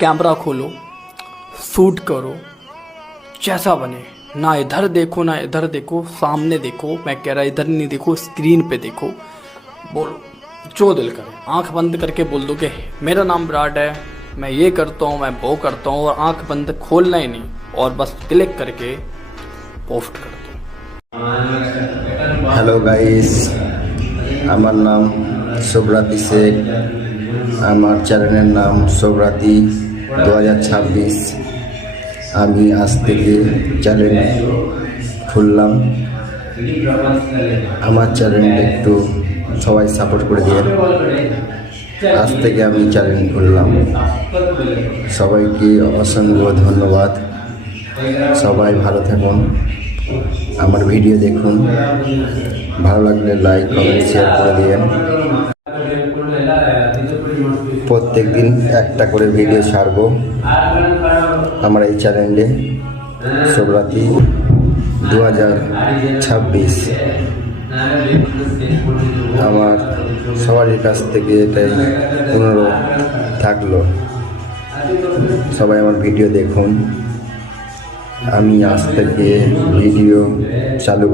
Camera खोलो, shoot करो, जैसा बने। ना इधर देखो ना इधर देखो, सामने देखो। मैं कह रहा इधर नहीं देखो, स्क्रीन पे देखो। बोलो जो दिल करे, आंख बंद करके बोल दो कि मेरा नाम विराट है, मैं ये करता हूँ, मैं वो करता हूँ, और आंख बंद खोलना ही नहीं और बस क्लिक करके पोस्ट कर दो। हेलो गाइस, আমার নাম সুব্রাতি শেখ। আমার চ্যানেলের নাম সুব্রাতি 2026। আমি আজ থেকে চ্যানেল খুললাম। আমার চ্যানেলটা একটু সবাই সাপোর্ট করে দিয়ে। আজ থেকে আমি চ্যানেল খুললাম। সবাইকে অসংখ্য ধন্যবাদ। সবাই ভালো থাকুন, আমার ভিডিও দেখুন, ভালো লাগলে লাইক কমেন্ট শেয়ার করে দিন। প্রত্যেক দিন একটা করে ভিডিও ছাড়বো আমার এই চ্যানেলে সুব্রাতি 2026। আমার সবারই কাছ থেকে এটাই অনুরোধ থাকলো, সবাই আমার ভিডিও দেখুন। আমি আজ থেকে ভিডিও চালু